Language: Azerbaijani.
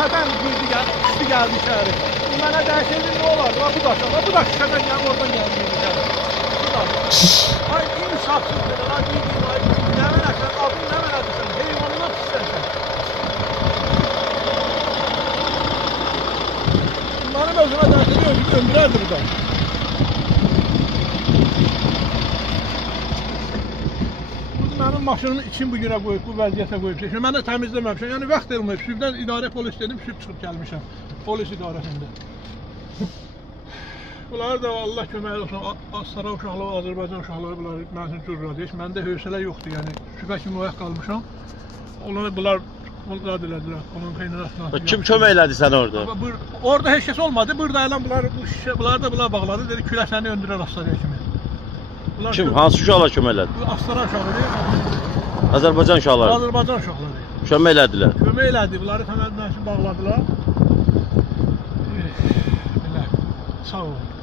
şüşədən girdi, düşdü gəldi içəri. Mənə dəyişirdi, nə olardı? Bu da şüşədən gəldi, oradan gəldi içəri. Bu da. Ay, insafsızdır, ay, bildiyin, ay, nə mənəsən, adın nə mənədirsən, heyvanından pislərsən. Bunların özünə dəyişirdi, öldürərdi bu da. Mənim maşınımın için bu günə qoyub, bu vəziyyətə qoyub. Şimdi mən də təmizləməmişəm. Yəni vaxt olmayıb. Sübdən idarə polis dedim, süb çıxıb gəlmişəm. Polis idarəsində. Bunlar da Allah köməyi olsun. Astara uşaqları, Azərbaycan uşaqları bunlar mənim üçün cürrədir. Məndə hövsələ yoxdur. Yəni sübə kimi oyaq qalmışam. Onları bunlar elədilər. Onun qaynanasına. Kim kömək elədi sənə orada? Orada heç kəs olmadı. Burada elan bunlar da bağladı. Dedi külə səni öndürər Astaraya kimi. Kim? Hansı uşaqlar kömək elədi? Astara uşaqları. Azərbaycan uşaqları. Azərbaycan uşaqları. Kömək elədilər. Kömək elədi. Bunları təməldən bağladılar. Belə. Sağ olun.